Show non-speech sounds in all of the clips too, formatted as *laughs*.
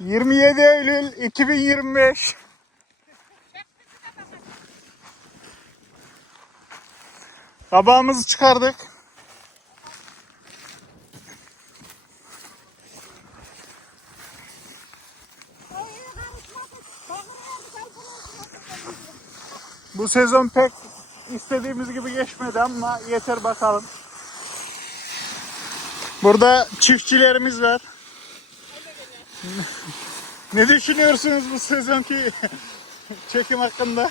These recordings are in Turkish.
27 Eylül 2025. Kabağımızı çıkardık. Bu sezon pek istediğimiz gibi geçmedi ama yeter bakalım. Burada çiftçilerimiz var. Ne düşünüyorsunuz bu sezonki çekim hakkında?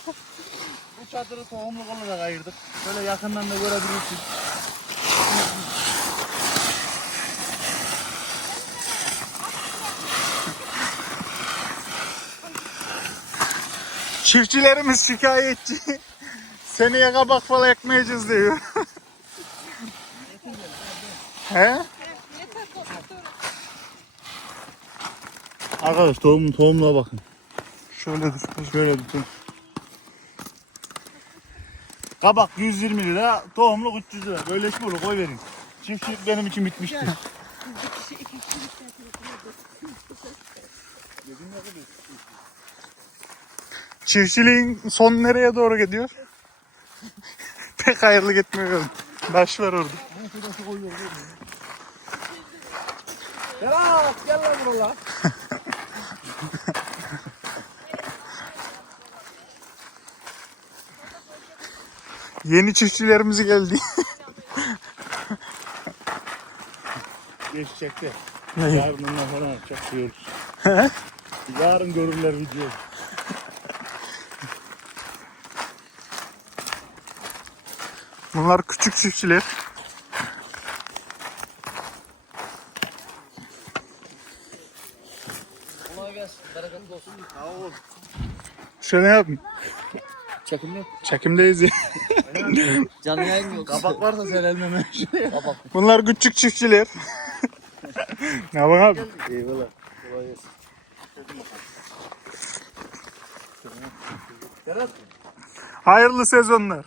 Bu çadırı tohumluk olarak ayırdık. Böyle yakından da görebilirsin. Çiftçilerimiz şikayetçi. Seneye kabak falan ekmeyeceğiz diyor. He? Arkadaş tohum, tohumluğa bakın. Şöyle dur. Şöyle tutun. Kabak 120 lira, tohumluk 300 lira. Böyle iş mi olur? Koy verin. Çiftçilik benim için bitmiştir. Çiftçiliğin son nereye doğru gidiyor? *laughs* Pek hayırlı gitmiyor. Baş var orada. Berat gel lan buraya. Yeni çiftçilerimiz geldi. Geçecekti. Ne? Yarın ondan falan yapacak diyoruz. Yarın görürler video. Bunlar küçük çiftçiler. Kolay gelsin. Bereketli olsun. Sağ ol. Şöyle yapayım. Çekim yok. Çekimdeyiz ya. *laughs* Canlı yayın yok. Kabak varsa sen elmeme. Kabak. Bunlar küçük çiftçiler. ne bak abi? Eyvallah. Kolay gelsin. Hayırlı sezonlar.